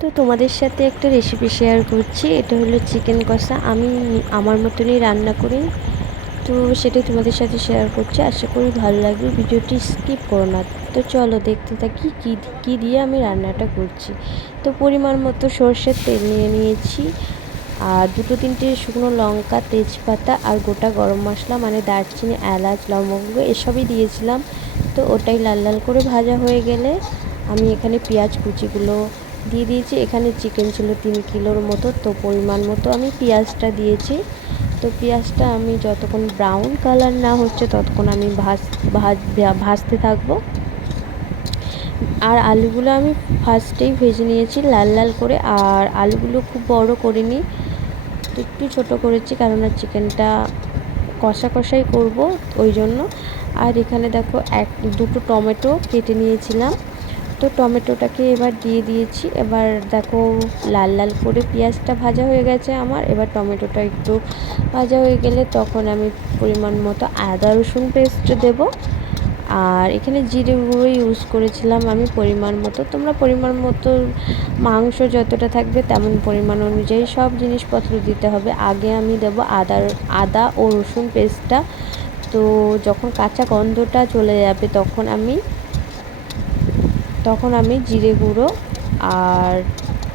তো তোমাদের সাথে একটা রেসিপি শেয়ার করছি। এটা হলো চিকেন কষা। আমি আমার মতনই রান্না করি। তো সেটাই তোমাদের সাথে শেয়ার করছি। আশা করি ভালো লাগবে। ভিডিওটি স্কিপ করো না। তো চলো দেখতে থাকি কী কী দিয়ে আমি রান্নাটা করছি। তো পরিমাণ মতো সর্ষের তেল নিয়ে নিয়েছি। আর দুটো তিনটে শুকনো লঙ্কা, তেজপাতা আর গোটা গরম মশলা মানে দারচিনি, এলাচ, লবঙ্গ এসবই দিয়েছিলাম। তো ওটাই লাল লাল করে ভাজা হয়ে গেলে আমি এখানে পেঁয়াজ কুচিগুলো দিয়ে দিয়েছি। এখানে চিকেন ছিল তিন কিলোর মতো, তো পরিমাণ মতো আমি পেঁয়াজটা দিয়েছি। তো পেঁয়াজটা আমি যতক্ষণ ব্রাউন কালার না হচ্ছে, ততক্ষণ আমি ভাজ ভাজ ভাজতে থাকব। আর আলুগুলো আমি ফার্স্টেই ভেজে নিয়েছি লাল লাল করে, আর আলুগুলো খুব বড় করিনি একটু ছোট করেছি কারণ আর চিকেনটা কষা কষাই করব ওই জন্য। আর এখানে দেখো এক, দুটো টমেটো কেটে নিয়েছিলাম। তো টমেটোটাকে এবার দিয়ে দিয়েছি। এবার দেখো লাল লাল করে পেঁয়াজটা ভাজা হয়ে গেছে আমার। এবার টমেটোটা একটু ভাজা হয়ে গেলে তখন আমি পরিমাণ মতো আদা রসুন পেস্ট দেব। আর এখানে জিরে গুঁড়ো ইউজ করেছিলাম আমি পরিমাণ মতো। তোমরা পরিমাণ মতো মাংস যতটা থাকবে তেমন পরিমাণ অনুযায়ী সব জিনিসপত্র দিতে হবে। আগে আমি দেব আদার আদা ও রসুন পেস্টটা। তো যখন কাঁচা গন্ধটা চলে যাবে তখন আমি তখন আমি জিরে গুঁড়ো আর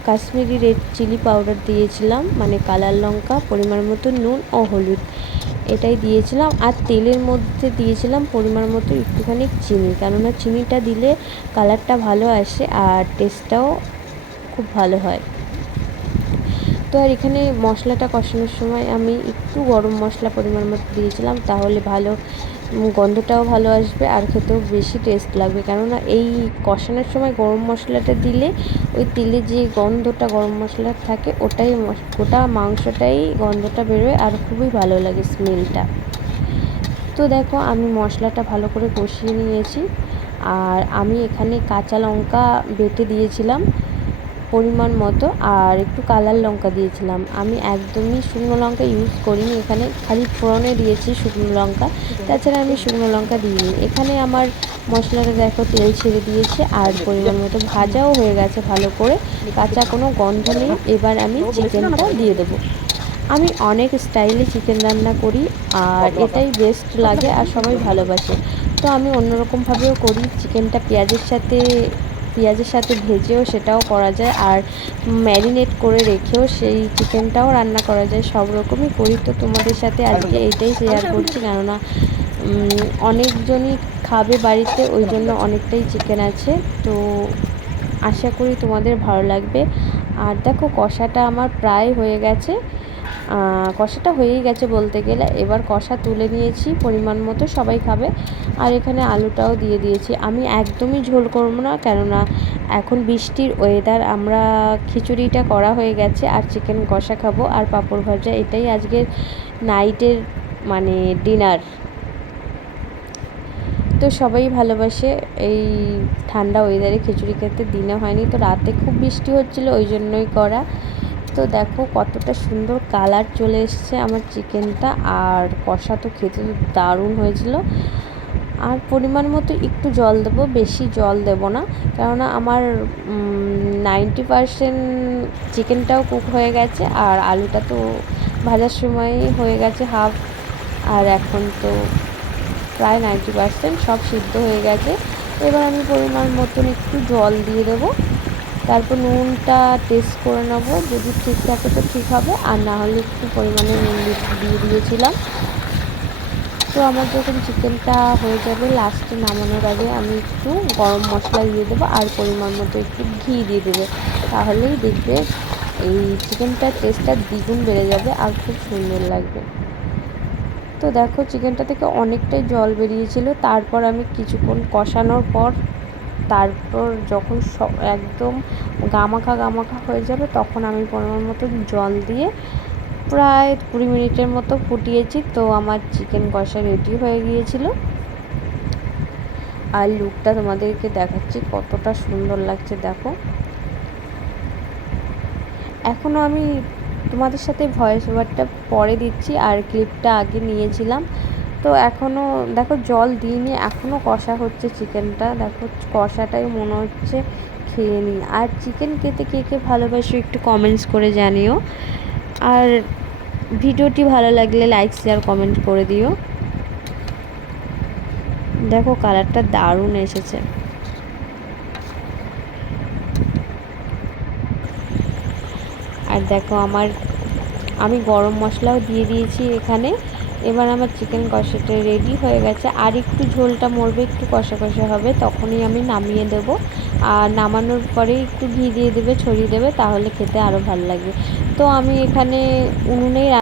কাশ্মীরি রেড চিলি পাউডার দিয়েছিলাম মানে কালার লঙ্কা, পরিমাণ মতো নুন ও হলুদ। এটাই দিয়েছিলাম আর তেলের মধ্যে দিয়েছিলাম পরিমাণ মতো একটুখানি চিনি, কেননা চিনিটা দিলে কালারটা ভালো আসে আর টেস্টটাও খুব ভালো হয়। তো আর এখানে মশলাটা কষানোর সময় আমি একটু গরম মশলা পরিমাণ মতো দিয়েছিলাম, তাহলে ভালো গন্ধটাও ভালো আসবে আর খেতেও বেশি টেস্ট লাগবে। কেননা এই কষানোর সময় গরম মশলাটা দিলে ওই তেলে যে গন্ধটা গরম মশলার থাকে, ওটাই ওটা মাংসটাই গন্ধটা বেরোয় আর খুবই ভালো লাগে স্মেলটা তো দেখো, আমি মশলাটা ভালো করে কষিয়ে নিয়েছি। আর আমি এখানে কাঁচা লঙ্কা বেটে দিয়েছিলাম। পরিমাণ মতো আর একটু কালার লঙ্কা দিয়েছিলাম। আমি একদমই শুকনো লঙ্কা ইউজ করিনি। এখানে খালি ফোড়নে দিয়েছি শুকনো লঙ্কা। তাছাড়া আমি শুকনো লঙ্কা দিইনি। এখানে আমার মশলাটা দেখো, তেল ছেড়ে দিয়েছে আর পরিমাণ মতো ভাজাও হয়ে গেছে ভালো করে। কাঁচা কোনো গন্ধ নেই। এবার আমি চিকেনটা দিয়ে দেবো। আমি অনেক স্টাইলে চিকেন রান্না করি আর এটাই বেস্ট লাগে আর সবাই ভালোবাসে। তো আমি অন্যরকমভাবেও করি। চিকেনটা পেঁয়াজের সাথে পেঁয়াজের সাথে ভেজেও সেটাও করা যায় আর ম্যারিনেট করে রেখেও সেই চিকেনটাও রান্না করা যায় সব রকমই করি। তো তোমাদের সাথে আজকে এইটাই শেয়ার করছি কেননা অনেকজনই খাবে বাড়িতে, ওই জন্য অনেকটাই চিকেন আছে। তো আশা করি তোমাদের ভালো লাগবে। আর দেখো কষাটা আমার প্রায় হয়ে গেছে। কষাটা হয়েই গেছে বলতে গেলে। এবার কষা তুলে নিয়েছি, পরিমাণ মতো সবাই খাবে। আর এখানে আলুটাও দিয়ে দিয়েছি। আমি একদমই ঝোল করব না, কেননা এখন বৃষ্টির ওয়েদার আমরা খিচুড়িটা করা হয়ে গেছে আর চিকেন কষা খাব আর পাঁপড় ভাজা, এটাই আজকের নাইটের মানে ডিনার তো সবাই ভালোবাসে, এই ঠান্ডা ওয়েদারে খিচুড়ি খেতে দিনে হয়নি। তো রাতে খুব বৃষ্টি হচ্ছিল, ওই জন্যই করা। তো দেখো কতটা সুন্দর কালার চলে এসছে আমার চিকেনটা, আর কষা তো খেতে দারুণ হয়েছিল। আর পরিমাণ মতো একটু জল দেবো, বেশি জল দেব না, কেননা আমার নাইনটি পারসেন্ট চিকেনটাও কুক হয়ে গেছে, আর আলুটা তো ভাজার সময় হয়ে গেছে হাফ আর এখন তো প্রায় নাইনটি পারসেন্ট সব সিদ্ধ হয়ে গেছে। এবার আমি পরিমাণ মতন একটু জল দিয়ে দেবো। তারপর নুনটা টেস্ট করে নেব। যদি ঠিক থাকে তো ঠিক হবে, আর না হলে একটু পরিমাণে নুন দিয়ে দিয়েছিলাম। তো আমার যখন চিকেনটা হয়ে যাবে লাস্টে নামানোর আগে আমি একটু গরম মশলা দিয়ে দেবো, আর পরিমাণ মতো একটু ঘি দিয়ে দেবো। তাহলেই দেখবে এই চিকেনটার টেস্টটা দ্বিগুণ বেড়ে যাবে, আর খুব সুন্দর লাগবে। তো দেখো, চিকেনটা থেকে অনেকটাই জল বেরিয়েছিল। তারপর আমি কিছুক্ষণ কষানোর পর তারপর যখন একদম গামাখা গামাখা হয়ে যাবে, তখন আমি পরিমাণ মতো জল দিয়ে প্রায় কুড়ি মিনিটের মতো ফুটিয়েছি। তো আমার চিকেন কষা রেডি হয়ে গিয়েছিল। আর লুকটা তোমাদেরকে দেখাচ্ছি, কতটা সুন্দর লাগছে, দেখো। এখনও আমি তোমাদের সাথে ভয়েস ওভারটা পরে দিচ্ছি, আর ক্লিপটা আগে নিয়েছিলাম। তো এখনও দেখো জল দিইনি এখনও কষা হচ্ছে চিকেনটা। দেখো কষাটাই মনে হচ্ছে খেয়ে নিই। আর চিকেন খেতে কে কে ভালোবাসো একটু কমেন্টস করে জানিও। আর ভিডিওটি ভালো লাগলে লাইক শেয়ার কমেন্ট করে দিও। দেখো কালারটা দারুণ এসেছে। আর দেখো আমার, আমি গরম মশলাও দিয়ে দিয়েছি এখানে। এবার আমার চিকেন কষাটা রেডি হয়ে গেছে। আর একটু ঝোলটা মরবে, একটু কষা কষা হবে, তখনই আমি নামিয়ে দেব। আর নামানোর পরে একটু ঘি দিয়ে দেবে, ছড়িয়ে দেবে, তাহলে খেতে আরও ভালো লাগবে। তো আমি এখানে উনুনেই